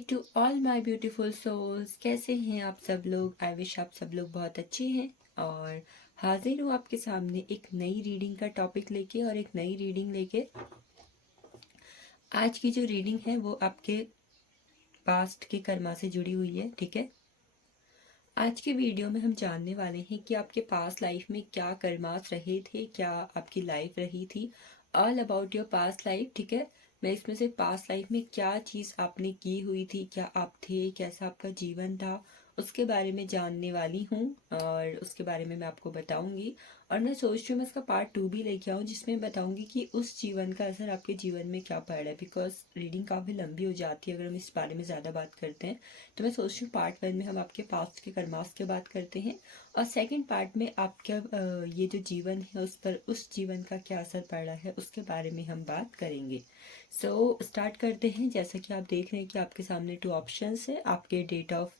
To all my beautiful souls, कैसे हैं आप सब लोग। आई विश आप सब लोग बहुत अच्छे हैं। और हाजिर हूँ आपके सामने एक नई रीडिंग का टॉपिक लेके और एक नई रीडिंग लेके। आज की जो रीडिंग है वो आपके पास्ट के कर्मा से जुड़ी हुई है, ठीक है। आज के वीडियो में हम जानने वाले हैं कि आपके पास्ट लाइफ में क्या कर्मास रहे थे, क्या आपकी लाइफ रही थी। All about your past life, ठीक है। मैं इसमें से पास्ट लाइफ में क्या चीज़ आपने की हुई थी, क्या आप थे, कैसा आपका जीवन था, उसके बारे में जानने वाली हूँ और उसके बारे में मैं आपको बताऊंगी। और मैं सोच रही हूँ मैं इसका पार्ट 2 भी लेके आऊँ जिसमें बताऊंगी कि उस जीवन का असर आपके जीवन में क्या पड़ रहा है। बिकॉज रीडिंग काफ़ी लंबी हो जाती है अगर हम इस बारे में ज़्यादा बात करते हैं। तो मैं सोच रही हूँ पार्ट 1 में हम आपके पास्ट के कर्मास की बात करते हैं और सेकंड पार्ट में आपका ये जो जीवन है उस पर, उस जीवन का क्या असर पड़ा है उसके बारे में हम बात करेंगे। सो स्टार्ट करते हैं। जैसा कि आप देख रहे हैं कि आपके सामने 2 ऑप्शंस है, आपके डेट ऑफ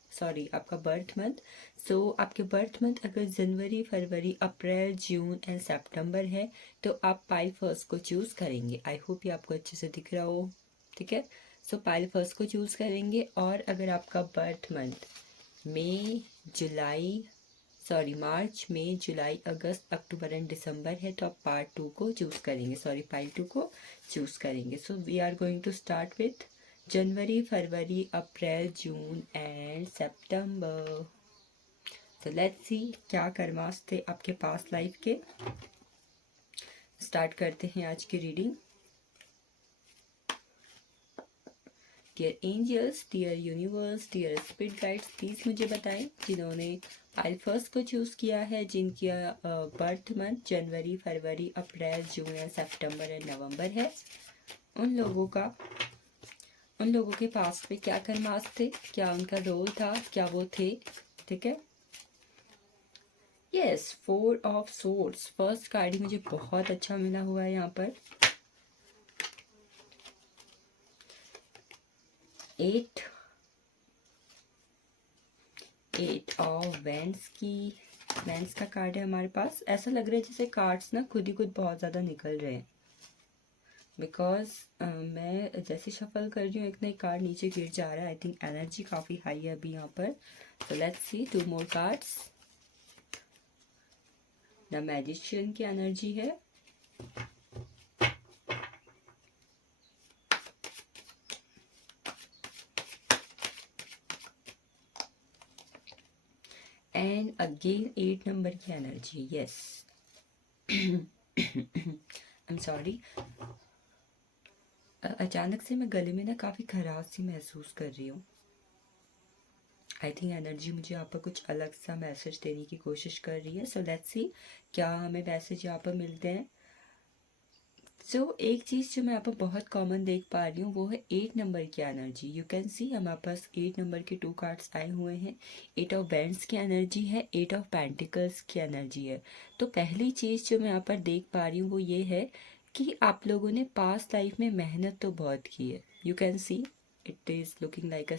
आपका बर्थ मंथ। सो आपके बर्थ मंथ अगर जनवरी, फरवरी, अप्रैल, जून एंड सितंबर है तो आप पाइल फर्स्ट को चूज़ करेंगे। आई होप ये आपको अच्छे से दिख रहा हो, ठीक है। सो पाइल फर्स्ट को चूज़ करेंगे। और अगर आपका बर्थ मंथ मार्च, मई, जुलाई, अगस्त, अक्टूबर एंड दिसंबर है तो आप पार्ट 2 को चूज़ करेंगे, पाइल 2 को चूज़ करेंगे। So we are going to start with January, February, April, June and September. तो लेट्स सी क्या कर्मास थे आपके पास्ट लाइफ के। स्टार्ट करते हैं आज की reading. Dear angels, dear universe, dear spirit guides, please मुझे बताएं जिन्होंने पाइल फर्स्ट को चूज़ किया है, जिनका birth month January, February, April, June and September and November है, उन लोगों के पास में क्या कर्मास थे, क्या उनका रोल था, क्या वो थे, ठीक है। Yes, 4 of swords first card ही मुझे बहुत अच्छा मिला हुआ है यहाँ पर। 8 ऑफ वेंस का कार्ड है हमारे पास। ऐसा लग रहा है जैसे कार्ड्स ना खुद ही खुद बहुत ज़्यादा निकल रहे हैं। बिकॉज मैं जैसे शफल कर रही हूँ एक ना एक कार्ड नीचे गिर जा रहा है। आई थिंक एनर्जी काफ़ी हाई है अभी यहाँ पर। सो let's C 2 more cards. The magician की एनर्जी है, एंड अगेन 8 नंबर की energy. Yes, I am sorry, अचानक से मैं गले में ना काफ़ी खराश सी महसूस कर रही हूँ। आई थिंक एनर्जी मुझे यहाँ पर कुछ अलग सा मैसेज देने की कोशिश कर रही है। सो लेट्स सी क्या हमें मैसेज यहाँ पर मिलते हैं। सो एक चीज़ जो मैं यहाँ पर बहुत कॉमन देख पा रही हूँ वो है 8 नंबर की एनर्जी। यू कैन सी हमारे पास 8 नंबर के 2 कार्ड्स आए हुए हैं। 8 ऑफ बैंड्स की एनर्जी है, 8 ऑफ पेंटिकल्स की एनर्जी है। तो पहली चीज़ जो मैं यहाँ पर देख पा रही हूँ वो ये है कि आप लोगों ने पास्ट लाइफ में मेहनत तो बहुत की है। You can see it is looking like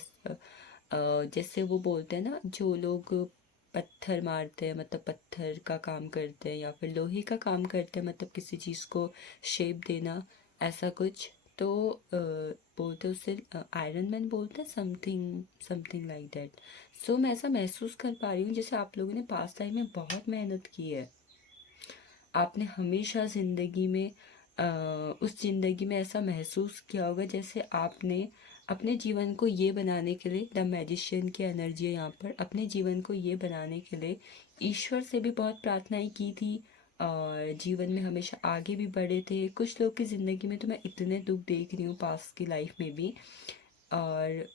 जैसे वो बोलते हैं ना, जो लोग पत्थर मारते हैं, मतलब पत्थर का काम करते हैं या फिर लोहे का काम करते हैं, मतलब किसी चीज़ को शेप देना, ऐसा कुछ। तो बोलते उसे आयरन मैन बोलते हैं, समथिंग समथिंग लाइक दैट। सो मैं ऐसा महसूस कर पा रही हूँ जैसे आप लोगों ने पास्ट टाइम में बहुत मेहनत की है। आपने हमेशा ज़िंदगी में उस ज़िंदगी में ऐसा महसूस किया होगा जैसे आपने अपने जीवन को ये बनाने के लिए, द मैजिशियन की एनर्जी है यहाँ पर, अपने जीवन को ये बनाने के लिए ईश्वर से भी बहुत प्रार्थनाएं की थी और जीवन में हमेशा आगे भी बढ़े थे। कुछ लोग की ज़िंदगी में तो मैं इतने दुख देख रही हूँ पास्ट की लाइफ में भी, और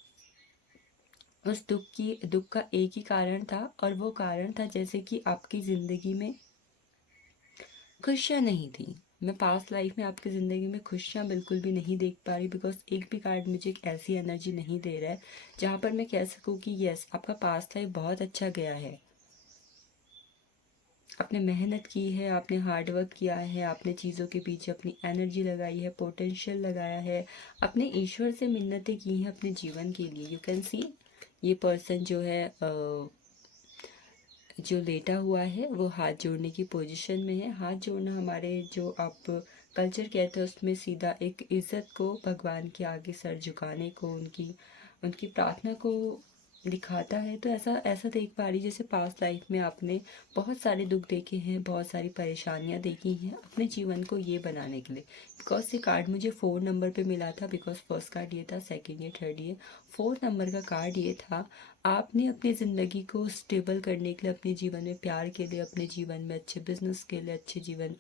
उस दुख का एक ही कारण था, और वो कारण था जैसे कि आपकी ज़िंदगी में खुशियाँ नहीं थी। मैं पास्ट लाइफ में आपकी ज़िंदगी में खुशियाँ बिल्कुल भी नहीं देख पा रही। बिकॉज एक भी कार्ड मुझे एक ऐसी एनर्जी नहीं दे रहा है जहाँ पर मैं कह सकूँ कि यस, आपका पास्ट लाइफ बहुत अच्छा गया है। आपने मेहनत की है, आपने हार्ड वर्क किया है, आपने चीज़ों के पीछे अपनी एनर्जी लगाई है, पोटेंशियल लगाया है, अपने ईश्वर से मिन्नतें की हैं अपने जीवन के लिए। यू कैन सी ये पर्सन जो है जो लेटा हुआ है वो हाथ जोड़ने की पोजीशन में है। हाथ जोड़ना हमारे जो आप कल्चर कहते हैं उसमें सीधा एक इज़्ज़त को, भगवान के आगे सर झुकाने को, उनकी उनकी प्रार्थना को दिखाता है। तो ऐसा ऐसा देख पा रही जैसे पास्ट लाइफ में आपने बहुत सारे दुख देखे हैं, बहुत सारी परेशानियां देखी हैं अपने जीवन को ये बनाने के लिए। बिकॉज ये कार्ड मुझे 4 नंबर पे मिला था, बिकॉज फर्स्ट कार्ड ये था, सेकंड ये, थर्ड ये, 4 नंबर का कार्ड ये था। आपने अपनी ज़िंदगी को स्टेबल करने के लिए, अपने जीवन में प्यार के लिए, अपने जीवन में अच्छे बिजनेस के लिए,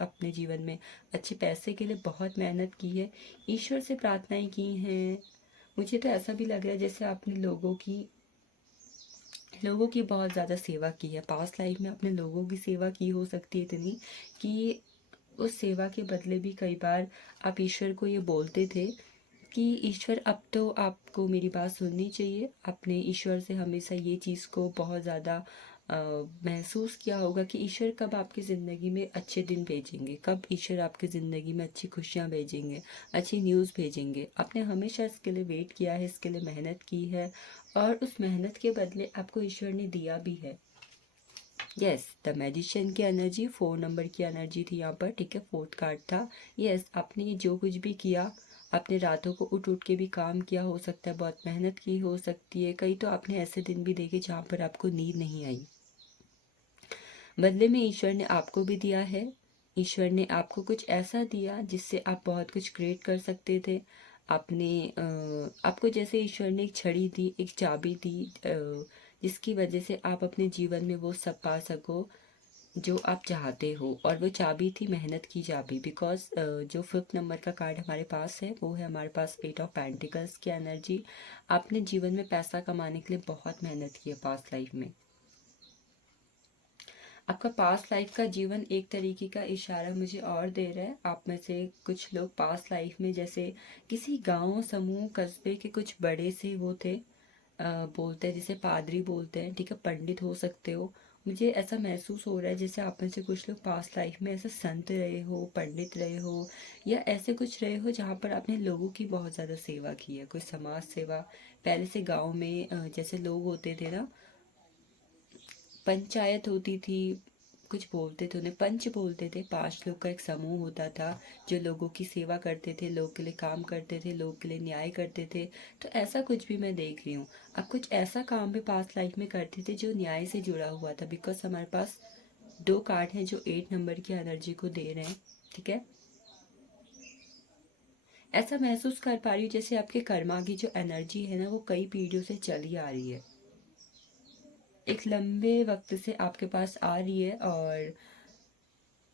अपने जीवन में अच्छे पैसे के लिए बहुत मेहनत की है, ईश्वर से प्रार्थनाएं की हैं। मुझे तो ऐसा भी लग रहा है जैसे आपने लोगों की बहुत ज़्यादा सेवा की है। पास्ट लाइफ में आपने लोगों की सेवा की हो सकती है इतनी कि उस सेवा के बदले भी कई बार आप ईश्वर को ये बोलते थे कि ईश्वर अब तो आपको मेरी बात सुननी चाहिए। आपने ईश्वर से हमेशा ये चीज़ को बहुत ज़्यादा महसूस किया होगा कि ईश्वर कब आपकी ज़िंदगी में अच्छे दिन भेजेंगे, कब ईश्वर आपकी ज़िंदगी में अच्छी खुशियाँ भेजेंगे, अच्छी न्यूज़ भेजेंगे। आपने हमेशा इसके लिए वेट किया है, इसके लिए मेहनत की है, और उस मेहनत के बदले आपको ईश्वर ने दिया भी है। यस, द मैजिशियन की एनर्जी, 4 नंबर की एनर्जी थी यहाँ पर, ठीक है, 4th कार्ड था। यस, आपने ये जो कुछ भी किया, आपने रातों को उठ उठ के भी काम किया हो सकता है, बहुत मेहनत की हो सकती है। कई तो आपने ऐसे दिन भी देखे जहाँ पर आपको नींद नहीं आई। बदले में ईश्वर ने आपको भी दिया है। ईश्वर ने आपको कुछ ऐसा दिया जिससे आप बहुत कुछ क्रिएट कर सकते थे। आपको जैसे ईश्वर ने एक छड़ी दी, एक चाबी दी, जिसकी वजह से आप अपने जीवन में वो सब पा सको जो आप चाहते हो। और वो चाबी थी मेहनत की चाबी। बिकॉज जो 5th नंबर का कार्ड हमारे पास है वो है हमारे पास 8 ऑफ पेंटिकल्स की एनर्जी। आपने जीवन में पैसा कमाने के लिए बहुत मेहनत की है पास्ट लाइफ में। आपका पास्ट लाइफ का जीवन एक तरीके का इशारा मुझे और दे रहा है। आप में से कुछ लोग पास्ट लाइफ में जैसे किसी गांव, समूह, कस्बे के कुछ बड़े से वो थे, बोलते हैं जिसे पादरी बोलते हैं, ठीक है, पंडित हो सकते हो। मुझे ऐसा महसूस हो रहा है जैसे आप में से कुछ लोग पास्ट लाइफ में ऐसे संत रहे हो, पंडित रहे हो, या ऐसे कुछ रहे हो जहाँ पर आपने लोगों की बहुत ज़्यादा सेवा की है, कोई समाज सेवा। पहले से गांव में जैसे लोग होते थे ना, पंचायत होती थी, कुछ बोलते थे उन्हें, पंच बोलते थे। 5 लोग का एक समूह होता था जो लोगों की सेवा करते थे, लोग के लिए काम करते थे, लोग के लिए न्याय करते थे। तो ऐसा कुछ भी मैं देख रही हूँ। अब कुछ ऐसा काम भी पास्ट लाइफ में करते थे जो न्याय से जुड़ा हुआ था। बिकॉज हमारे पास 2 कार्ड हैं जो 8 नंबर की एनर्जी को दे रहे हैं, ठीक है। ऐसा महसूस कर पा रही हूँ जैसे आपके कर्मा की जो एनर्जी है ना, वो कई पीढ़ियों से चली आ रही है, एक लंबे वक्त से आपके पास आ रही है, और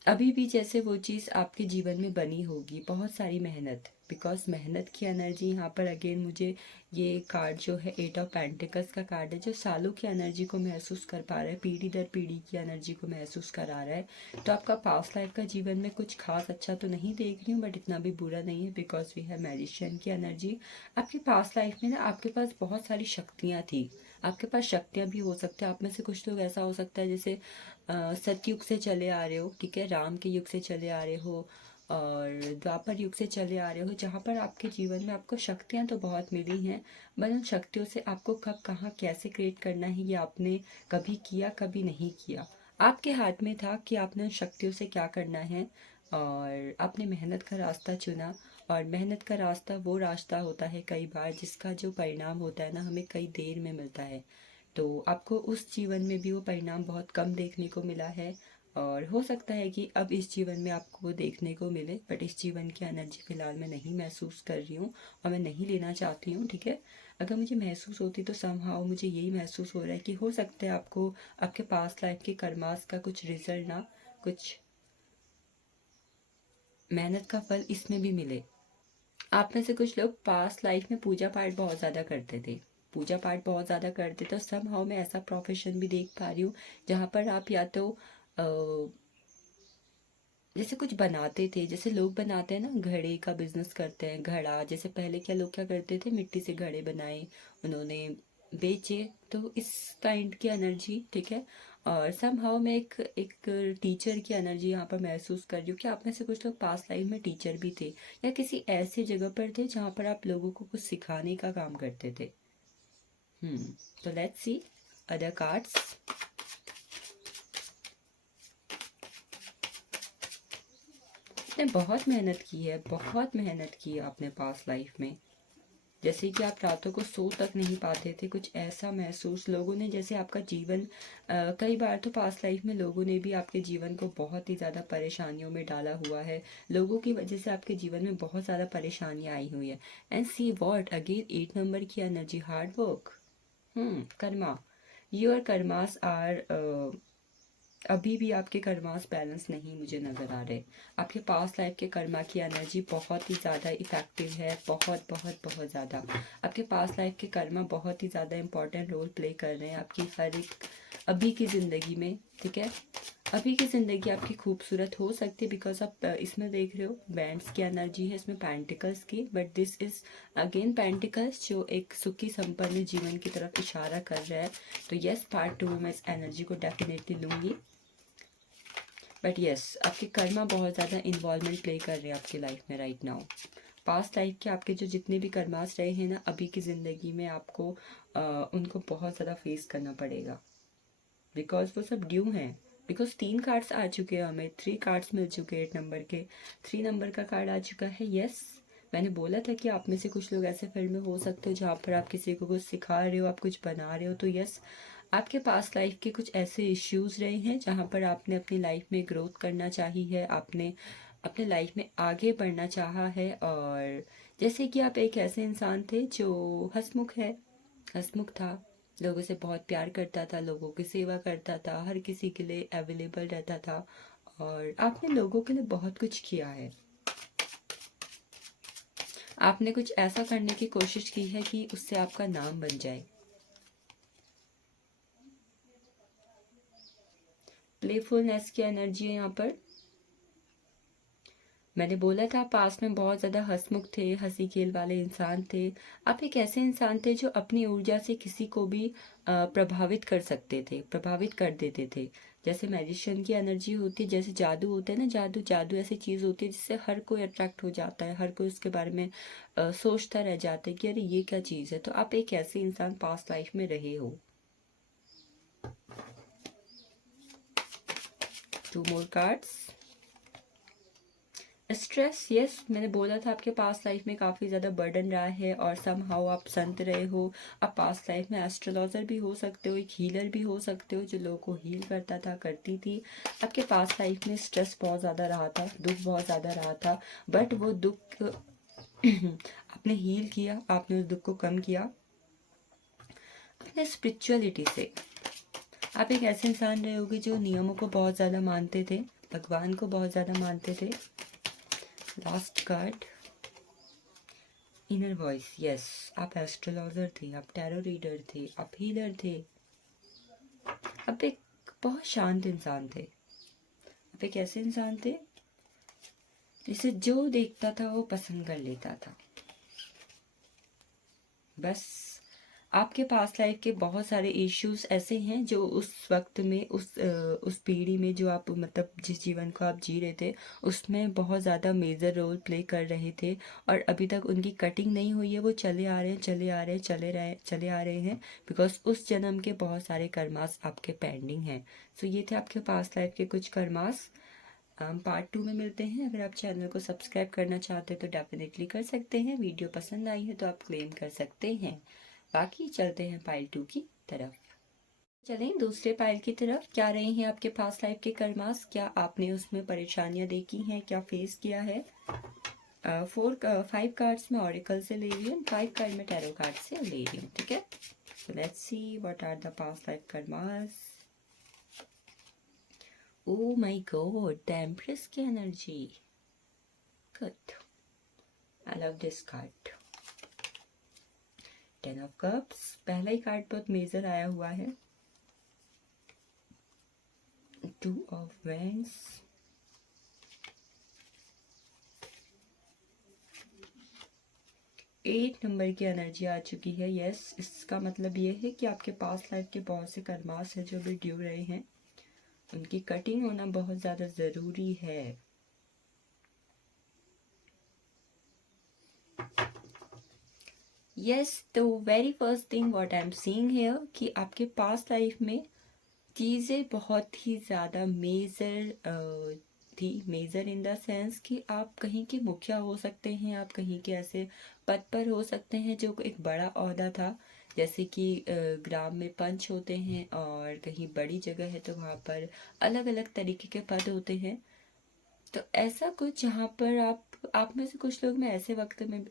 अभी भी जैसे वो चीज़ आपके जीवन में बनी होगी। बहुत सारी मेहनत, बिकॉज मेहनत की एनर्जी यहाँ पर अगेन मुझे ये कार्ड जो है 8 ऑफ पेंटिकल्स का कार्ड है, जो सालों की एनर्जी को महसूस कर पा रहा है, पीढ़ी दर पीढ़ी की एनर्जी को महसूस करा रहा है। तो आपका पास्ट लाइफ का जीवन में कुछ खास अच्छा तो नहीं देख रही हूँ, बट इतना भी बुरा नहीं है, बिकॉज वी है मैजिशियन की एनर्जी। आपके पास्ट लाइफ में ना आपके पास बहुत सारी शक्तियाँ थी। आपके पास शक्तियाँ भी हो सकते हैं। आप में से कुछ लोग ऐसा हो सकता है जैसे सतयुग से चले आ रहे हो, ठीक है, राम के युग से चले आ रहे हो, और द्वापर युग से चले आ रहे हो, जहाँ पर आपके जीवन में आपको शक्तियाँ तो बहुत मिली हैं, पर उन शक्तियों से आपको कब, कहाँ, कैसे क्रिएट करना है ये आपने कभी किया, कभी नहीं किया। आपके हाथ में था कि आपने उन शक्तियों से क्या करना है, और आपने मेहनत का रास्ता चुना। और मेहनत का रास्ता वो रास्ता होता है कई बार जिसका जो परिणाम होता है ना, हमें कई देर में मिलता है। तो आपको उस जीवन में भी वो परिणाम बहुत कम देखने को मिला है, और हो सकता है कि अब इस जीवन में आपको वो देखने को मिले, बट इस जीवन की एनर्जी फ़िलहाल मैं नहीं महसूस कर रही हूँ, और मैं नहीं लेना चाहती हूँ, ठीक है। अगर मुझे महसूस होती तो समहाउ मुझे यही महसूस हो रहा है कि हो सकता है आपको आपके पास्ट लाइफ के कर्मास का कुछ रिजल्ट ना, कुछ मेहनत का फल इसमें भी मिले। आप में से कुछ लोग पास्ट लाइफ में पूजा पाठ बहुत ज़्यादा करते थे, पूजा पाठ बहुत ज़्यादा करते थे, और समहाउ मैं ऐसा प्रोफेशन भी देख पा रही हूँ जहाँ पर आप या तो अ, जैसे कुछ बनाते थे, जैसे लोग बनाते हैं ना, घड़े का बिजनेस करते हैं, घड़ा, जैसे पहले क्या लोग क्या करते थे, मिट्टी से घड़े बनाए, उन्होंने बेचे। तो इस काइंड की एनर्जी, ठीक है। और समहाउ मैं एक एक टीचर की एनर्जी यहाँ पर महसूस कर रही हूँ कि आप में से कुछ लोग पास्ट लाइफ में टीचर भी थे, या किसी ऐसी जगह पर थे जहाँ पर आप लोगों को कुछ सिखाने का काम करते थे। तो लेट्स सी अदर कार्ड्स। आपने बहुत मेहनत की है, बहुत मेहनत की है आपने पास्ट लाइफ में। जैसे कि आप रातों को सो तक नहीं पाते थे, कुछ ऐसा महसूस लोगों ने, जैसे आपका जीवन कई बार तो पास्ट लाइफ में लोगों ने भी आपके जीवन को बहुत ही ज़्यादा परेशानियों में डाला हुआ है, लोगों की वजह से आपके जीवन में बहुत ज़्यादा परेशानियाँ आई हुई है। And see what again 8 number की energy, hard work, karma, your karmas are, अभी भी आपके कर्मास बैलेंस नहीं मुझे नज़र आ रहे। आपके पास्ट लाइफ के कर्मा की एनर्जी बहुत ही ज़्यादा इफ़ेक्टिव है, बहुत बहुत बहुत ज़्यादा। आपके पास्ट लाइफ के कर्मा बहुत ही ज़्यादा इंपॉर्टेंट रोल प्ले कर रहे हैं आपकी हर एक अभी की ज़िंदगी में, ठीक है। अभी की ज़िंदगी आपकी खूबसूरत हो सकती है बिकॉज आप इसमें देख रहे हो बैंड्स की एनर्जी है, इसमें पेंटिकल्स की, but this is again pentacles जो एक सुखी संपन्न जीवन की तरफ इशारा कर रहा है। तो यस, पार्ट 2 में मैं इस एनर्जी को डेफिनेटली लूँगी, बट यस आपके कर्मा बहुत ज़्यादा इन्वॉल्वमेंट प्ले कर रहे हैं आपकी लाइफ में राइट नाउ। पास्ट लाइफ के आपके जो जितने भी कर्मास रहे हैं ना, अभी की ज़िंदगी में आपको उनको बहुत ज़्यादा फेस करना पड़ेगा बिकॉज वो सब ड्यू हैं। बिकॉज 3 कार्ड्स आ चुके हैं, हमें 3 कार्ड्स मिल चुके हैं 8 नंबर के, 3 नंबर का कार्ड आ चुका है। यस मैंने बोला था कि आप में से कुछ लोग ऐसे फील्ड में हो सकते हो जहाँ पर आप किसी को कुछ सिखा रहे हो, आप कुछ बना रहे हो। तो यस आपके पास लाइफ के कुछ ऐसे इश्यूज रहे हैं जहाँ पर आपने अपनी लाइफ में ग्रोथ करना चाहिए है, आपने अपने लाइफ में आगे बढ़ना चाहा है। और जैसे कि आप एक ऐसे इंसान थे जो हंसमुख था, लोगों से बहुत प्यार करता था, लोगों की सेवा करता था, हर किसी के लिए अवेलेबल रहता था और आपने लोगों के लिए बहुत कुछ किया है। आपने कुछ ऐसा करने की कोशिश की है कि उससे आपका नाम बन जाए। प्लेफुलनेस की एनर्जी है यहाँ पर। मैंने बोला था पास्ट में बहुत ज़्यादा हंसमुख थे, हंसी खेल वाले इंसान थे। आप एक ऐसे इंसान थे जो अपनी ऊर्जा से किसी को भी प्रभावित कर सकते थे, प्रभावित कर देते थे। जैसे मैजिशियन की एनर्जी होती है, जैसे जादू होता है ना, जादू जादू ऐसी चीज़ होती है जिससे हर कोई अट्रैक्ट हो जाता है, हर कोई उसके बारे में सोचता रह जाता है कि अरे ये क्या चीज़ है। तो आप एक ऐसे इंसान पास्ट लाइफ में रहे हो। 2 मोर कार्ड्स। स्ट्रेस, यस मैंने बोला था आपके पास्ट लाइफ में काफ़ी ज़्यादा बर्डन रहा है और समहाउ आप संत रहे हो। आप पास्ट लाइफ में एस्ट्रोलॉजर भी हो सकते हो, एक हीलर भी हो सकते हो जो लोगों को हील करता था, करती थी। आपके पास्ट लाइफ में स्ट्रेस बहुत ज़्यादा रहा था, दुख बहुत ज़्यादा रहा था, बट वो दुख आपने हील किया, आपने उस दुख को कम किया अपने स्पिरिचुअलिटी से। आप एक ऐसे इंसान रहे होगे जो नियमों को बहुत ज़्यादा मानते थे, भगवान को बहुत ज़्यादा मानते थे। Last card, inner voice, yes आप एस्ट्रोलॉजर थे, आप टैरो रीडर थे, आप हीलर थे, आप एक बहुत शांत इंसान थे। आप एक ऐसे इंसान थे जिसे जो देखता था वो पसंद कर लेता था। बस आपके पास्ट लाइफ के बहुत सारे इश्यूज ऐसे हैं जो उस वक्त में उस पीढ़ी में जो आप मतलब जिस जीवन को आप जी रहे थे उसमें बहुत ज़्यादा मेजर रोल प्ले कर रहे थे और अभी तक उनकी कटिंग नहीं हुई है, वो चले आ रहे हैं, चले आ रहे हैं बिकॉज उस जन्म के बहुत सारे कर्मास आपके पेंडिंग हैं। सो ये थे आपके पास्ट लाइफ के कुछ कर्मास। हम पार्ट 2 में मिलते हैं। अगर आप चैनल को सब्सक्राइब करना चाहते हैं तो डेफिनेटली कर सकते हैं, वीडियो पसंद आई है तो आप क्लेम कर सकते हैं। बाकी चलते हैं पाइल 2 की तरफ। चलें दूसरे पाइल की तरफ। क्या रहे हैं आपके पास लाइफ के कर्मास, क्या आपने उसमें परेशानियां देखी हैं, क्या फेस किया है। 5 कार्ड्स में ऑरिकल से ले रही हूँ, 5 कार्ड में टैरो कार्ड से ले रही हूँ, ठीक है। So let's see what are the past life karmas. Oh my god, the Empress की energy, good, I love this card. 10 of Cups, पहला ही कार्ड बहुत मेजर आया हुआ है। 2 of Wands, 8 नंबर की एनर्जी आ चुकी है। यस इसका मतलब ये है कि आपके पास्ट लाइफ के बहुत से कर्मास हैं जो भी ड्यू रहे हैं, उनकी कटिंग होना बहुत ज़्यादा ज़रूरी है। यस तो very first thing what I am seeing here कि आपके पास्ट लाइफ में चीज़ें बहुत ही ज़्यादा मेजर थी। मेजर इन द सेंस कि आप कहीं के मुखिया हो सकते हैं, आप कहीं के ऐसे पद पर हो सकते हैं जो एक बड़ा ओहदा था, जैसे कि ग्राम में पंच होते हैं, और कहीं बड़ी जगह है तो वहाँ पर अलग अलग तरीके के पद होते हैं। तो ऐसा कुछ जहाँ पर आप में से कुछ लोग, मैं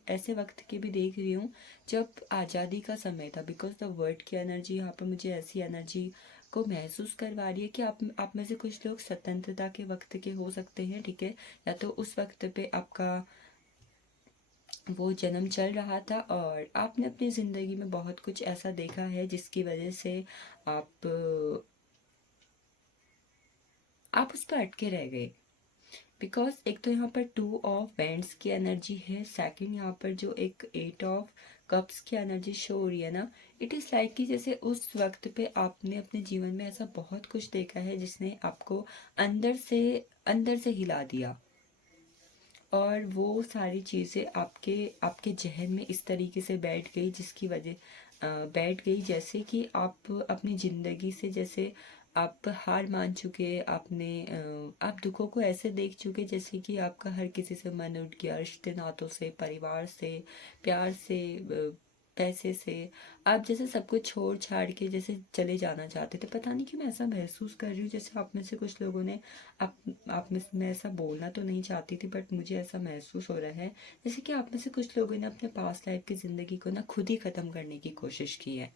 ऐसे वक्त की भी देख रही हूँ जब आज़ादी का समय था, बिकॉज द वर्ड की एनर्जी यहाँ पर मुझे ऐसी एनर्जी को महसूस करवा रही है कि आप में से कुछ लोग स्वतंत्रता के वक्त के हो सकते हैं, ठीक है, या तो उस वक्त पे आपका वो जन्म चल रहा था और आपने अपनी ज़िंदगी में बहुत कुछ ऐसा देखा है जिसकी वजह से आप आप उस पर अटके रह गए। बिकॉज एक तो यहाँ पर 2 ऑफ वैंड्स की एनर्जी है, सेकंड यहाँ पर जो एक 8 ऑफ कप्स की एनर्जी शो हो रही है ना, इट इज़ लाइक कि जैसे उस वक्त पे आपने अपने जीवन में ऐसा बहुत कुछ देखा है जिसने आपको अंदर से हिला दिया, और वो सारी चीज़ें आपके आपके जहन में इस तरीके से बैठ गई जैसे कि आप अपनी ज़िंदगी से जैसे आप हार मान चुके, आप दुखों को ऐसे देख चुके जैसे कि आपका हर किसी से मन उठ गया, रिश्ते नातों से, परिवार से, प्यार से, पैसे से, आप जैसे सब कुछ छोड़ छाड़ के जैसे चले जाना चाहते थे। पता नहीं क्यों मैं ऐसा महसूस कर रही हूँ जैसे आप में से कुछ लोगों ने आप आप में मैं ऐसा बोलना तो नहीं चाहती थी, बट मुझे ऐसा महसूस हो रहा है जैसे कि आप में से कुछ लोगों ने अपने पास्ट लाइफ की ज़िंदगी को ना खुद ही ख़त्म करने की कोशिश की है।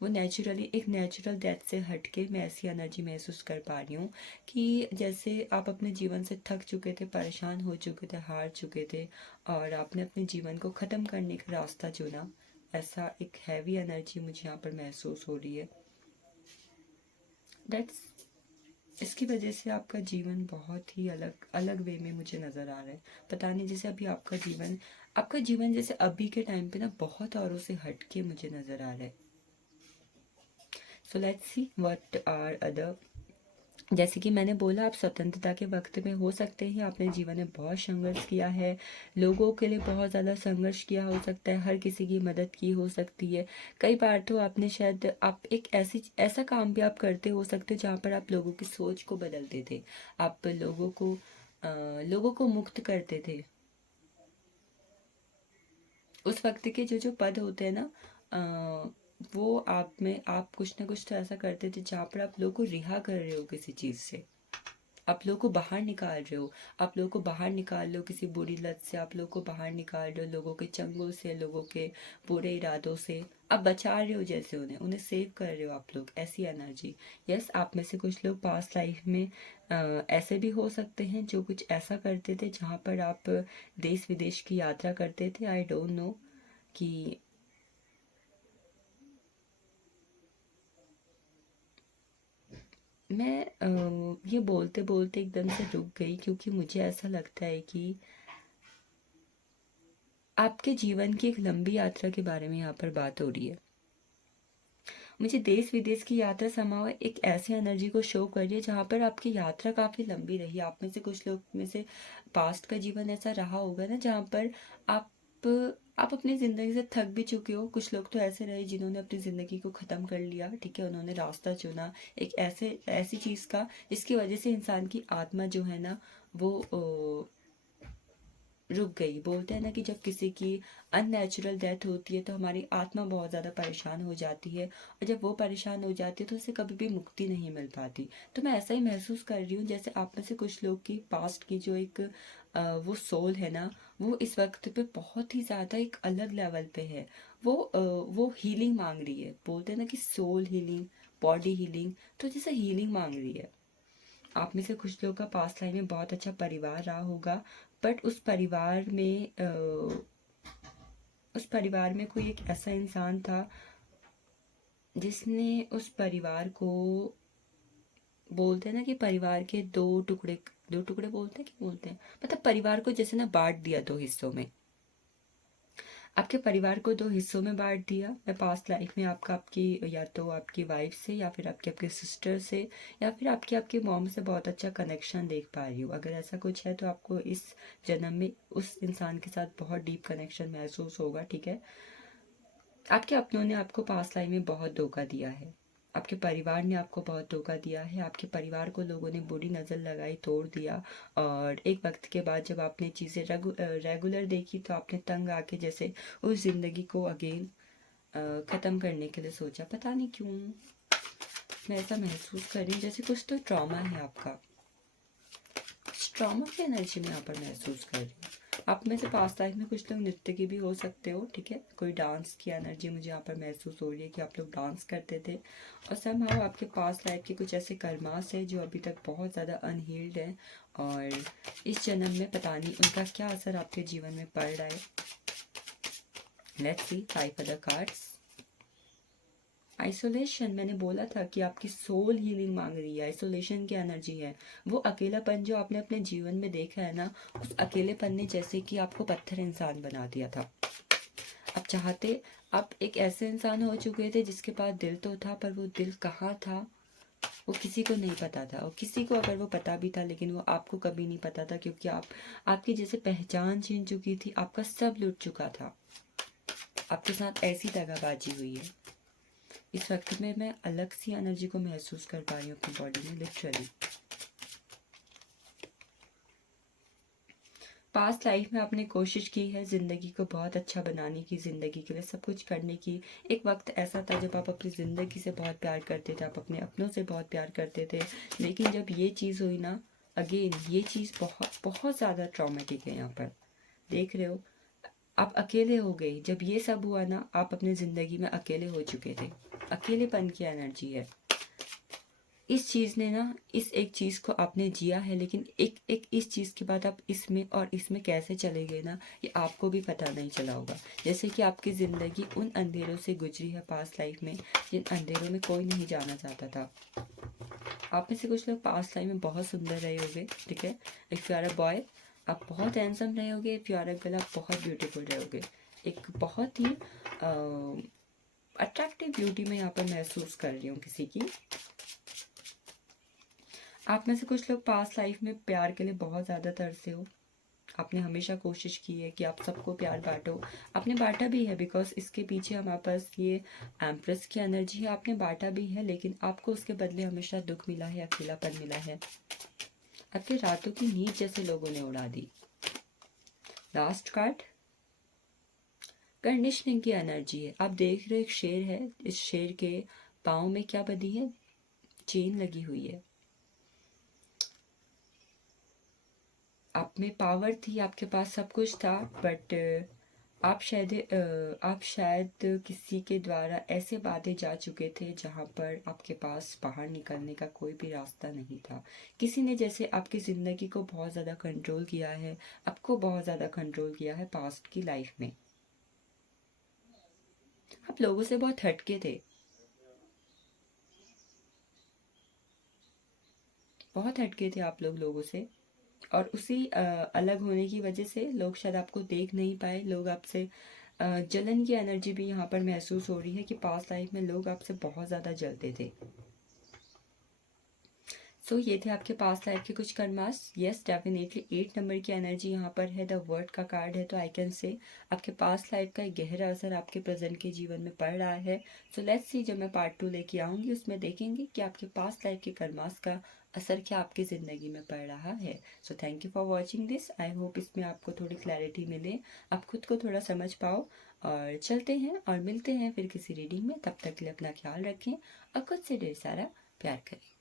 वो एक नेचुरल डेथ से हट के मैं ऐसी एनर्जी महसूस कर पा रही हूँ कि जैसे आप अपने जीवन से थक चुके थे, परेशान हो चुके थे, हार चुके थे, और आपने अपने जीवन को ख़त्म करने का रास्ता चुना। ऐसा एक हैवी एनर्जी मुझे यहाँ पर महसूस हो रही है। दैट्स इसकी वजह से आपका जीवन बहुत ही अलग अलग वे में मुझे नज़र आ रहा है। पता नहीं, जैसे अभी आपका जीवन जैसे अभी के टाइम पे ना बहुत औरों से हट के मुझे नज़र आ रहा है। So let's see what are other. जैसे कि मैंने बोला, आप स्वतंत्रता के वक्त में हो सकते हैं, आपने जीवन में बहुत संघर्ष किया है, लोगों के लिए बहुत ज़्यादा संघर्ष किया हो सकता है, हर किसी की मदद की हो सकती है। कई बार तो आपने शायद आप एक ऐसा काम भी आप करते हो सकते हो जहाँ पर आप लोगों की सोच को बदलते थे, आप लोगों को मुक्त करते थे। उस वक्त के जो जो पद होते हैं ना, वो आप कुछ ना कुछ तो ऐसा करते थे जहाँ पर आप लोगों को रिहा कर रहे हो किसी चीज़ से, आप लोगों को बाहर निकाल रहे हो, आप लोगों को बाहर निकाल रहे हो किसी बुरी लत से, आप लोगों को बाहर निकाल रहे हो लोगों के चंगुल से, लोगों के बुरे इरादों से, आप बचा रहे हो जैसे उन्हें सेव कर रहे हो आप लोग, ऐसी एनर्जी। यस, आप में से कुछ लोग पास्ट लाइफ में ऐसे भी हो सकते हैं जो कुछ ऐसा करते थे जहाँ पर आप देश विदेश की यात्रा करते थे। आई डोंट नो कि मैं ये बोलते बोलते एकदम से रुक गई, क्योंकि मुझे ऐसा लगता है कि आपके जीवन की एक लंबी यात्रा के बारे में यहाँ पर बात हो रही है। मुझे देश विदेश की यात्रा समाव एक ऐसी एनर्जी को शो कर रही है जहाँ पर आपकी यात्रा काफ़ी लंबी रही। आप में से कुछ लोग में से पास्ट का जीवन ऐसा रहा होगा ना जहाँ पर आप आप अपनी ज़िंदगी से थक भी चुके हो। कुछ लोग तो ऐसे रहे जिन्होंने अपनी ज़िंदगी को ख़त्म कर लिया, ठीक है, उन्होंने रास्ता चुना एक ऐसी चीज़ का जिसकी वजह से इंसान की आत्मा जो है ना वो रुक गई। बोलते हैं ना कि जब किसी की अननेचुरल डेथ होती है तो हमारी आत्मा बहुत ज़्यादा परेशान हो जाती है, और जब वो परेशान हो जाती है तो उसे कभी भी मुक्ति नहीं मिल पाती। तो मैं ऐसा ही महसूस कर रही हूँ जैसे आप में से कुछ लोग की पास्ट की जो एक वो सोल है ना, वो इस वक्त पे बहुत ही ज़्यादा एक अलग लेवल पे है। वो हीलिंग मांग रही है। बोलते हैं ना कि सोल हीलिंग, बॉडी हीलिंग, तो जैसे हीलिंग मांग रही है। आप में से कुछ लोगों का पास्ट लाइफ में बहुत अच्छा परिवार रहा होगा, बट उस परिवार में कोई एक ऐसा इंसान था जिसने उस परिवार को, बोलते हैं ना कि परिवार के दो टुकड़े बोलते हैं कि बोलते हैं, मतलब परिवार को जैसे ना बांट दिया 2 हिस्सों में। आपके परिवार को 2 हिस्सों में बांट दिया। मैं पास्ट लाइफ में आपकी या तो आपकी वाइफ से, या फिर आपके सिस्टर से, या फिर आपकी मॉम से बहुत अच्छा कनेक्शन देख पा रही हूँ। अगर ऐसा कुछ है तो आपको इस जन्म में उस इंसान के साथ बहुत डीप कनेक्शन महसूस होगा, ठीक है। आपके अपनों ने आपको पास्ट लाइफ में बहुत धोखा दिया है। आपके परिवार ने आपको बहुत धोखा दिया है, आपके परिवार को लोगों ने बुरी नज़र लगाई, तोड़ दिया, और एक वक्त के बाद जब आपने चीज़ें रेगुलर देखी तो आपने तंग आके जैसे उस ज़िंदगी को अगेन ख़त्म करने के लिए सोचा। पता नहीं क्यों मैं ऐसा महसूस कर रही हूँ, जैसे कुछ तो ट्रॉमा है आपका, ट्रॉमा की एनर्जी में यहाँ पर महसूस कर रही हूँ। आप में से पास्ट लाइफ में कुछ लोग नृत्य की भी हो सकते हो, ठीक है। कोई डांस की एनर्जी मुझे यहाँ पर महसूस हो रही है कि आप लोग डांस करते थे, और समहाउ आपके पास्ट लाइफ के कुछ ऐसे कर्मास है जो अभी तक बहुत ज़्यादा अनहील्ड है, और इस जन्म में पता नहीं उनका क्या असर आपके जीवन में पड़ रहा है। Let's see 5 other cards. Isolation, मैंने बोला था कि आपकी सोल हीलिंग मांग रही है, आइसोलेशन की एनर्जी है। वो अकेलापन जो आपने अपने जीवन में देखा है ना, उस अकेलेपन ने जैसे कि आपको पत्थर इंसान बना दिया था। आप चाहते, आप एक ऐसे इंसान हो चुके थे जिसके पास दिल तो था, पर वो दिल कहाँ था वो किसी को नहीं पता था, और किसी को अगर वो पता भी था लेकिन वो आपको कभी नहीं पता था, क्योंकि आपकी जैसे पहचान छीन चुकी थी, आपका सब लूट चुका था, आपके साथ ऐसी दगाबाजी हुई है। इस वक्त में मैं अलग सी एनर्जी को महसूस कर पा रही हूँ अपनी बॉडी में, लिटरली। पास्ट लाइफ में आपने कोशिश की है ज़िंदगी को बहुत अच्छा बनाने की, ज़िंदगी के लिए सब कुछ करने की। एक वक्त ऐसा था जब आप अपनी ज़िंदगी से बहुत प्यार करते थे, आप अपने अपनों से बहुत प्यार करते थे, लेकिन जब ये चीज़ हुई ना, अगेन ये चीज़ बहुत बहुत ज़्यादा ट्रॉमेटिक है। यहाँ पर देख रहे हो, आप अकेले हो गए। जब ये सब हुआ ना, आप अपनी ज़िंदगी में अकेले हो चुके थे, अकेलेपन की एनर्जी है। इस चीज़ ने ना, इस एक चीज़ को आपने जिया है, लेकिन एक एक इस चीज़ के बाद आप इसमें और इसमें कैसे चले गए ना, ये आपको भी पता नहीं चला होगा। जैसे कि आपकी ज़िंदगी उन अंधेरों से गुजरी है पास्ट लाइफ में, जिन अंधेरों में कोई नहीं जाना चाहता था। आप में से कुछ लोग पास्ट लाइफ में बहुत सुंदर रहे होंगे, ठीक है। If you are a boy, आप बहुत हैंडसम रहे होगे। If you are a girl, आप बहुत ब्यूटीफुल रहे होगे। एक बहुत ही अट्रैक्टिव ब्यूटी मैं यहाँ पर महसूस कर रही हूँ किसी की। आप में से कुछ लोग पास्ट लाइफ में प्यार के लिए बहुत ज़्यादा तरसे हो। आपने हमेशा कोशिश की है कि आप सबको प्यार बांटो, आपने बांटा भी है, बिकॉज इसके पीछे हमारे पास ये एम्प्रेस की एनर्जी है। आपने बांटा भी है, लेकिन आपको उसके बदले हमेशा दुख मिला है, अकेलापन मिला है, आपके रातों की नींद जैसे लोगों ने उड़ा दी। लास्ट कार्ड, कंडीशनिंग की एनर्जी है। आप देख रहे हो एक शेर है, इस शेर के पाँव में क्या बंधी है, चेन लगी हुई है। आप में पावर थी, आपके पास सब कुछ था, बट आप शायद किसी के द्वारा ऐसे बांधे जा चुके थे जहाँ पर आपके पास बाहर निकलने का कोई भी रास्ता नहीं था। किसी ने जैसे आपकी ज़िंदगी को बहुत ज़्यादा कंट्रोल किया है, आपको बहुत ज़्यादा कंट्रोल किया है पास्ट की लाइफ में। आप लोगों से बहुत हटके थे, बहुत हटके थे आप लोगों से, और उसी अलग होने की वजह से लोग शायद आपको देख नहीं पाए। लोग आपसे जलन की एनर्जी भी यहाँ पर महसूस हो रही है कि पास्ट लाइफ में लोग आपसे बहुत ज़्यादा जलते थे। सो ये थे आपके पास्ट लाइफ के कुछ कर्मास। यस, डेफिनेटली 8 नंबर की एनर्जी यहाँ पर है, द वर्ड का कार्ड है, तो आई कैन से आपके पास्ट लाइफ का एक गहरा असर आपके प्रेजेंट के जीवन में पड़ रहा है। सो लेट्स सी, जब मैं पार्ट 2 लेके आऊँगी उसमें देखेंगे कि आपके पास्ट लाइफ के कर्मास का असर क्या आपकी ज़िंदगी में पड़ रहा है। So thank you for watching this. I hope इसमें आपको थोड़ी क्लैरिटी मिले, आप खुद को थोड़ा समझ पाओ, और चलते हैं और मिलते हैं फिर किसी रीडिंग में। तब तक के लिए अपना ख्याल रखें और खुद से ढेर सारा प्यार करें।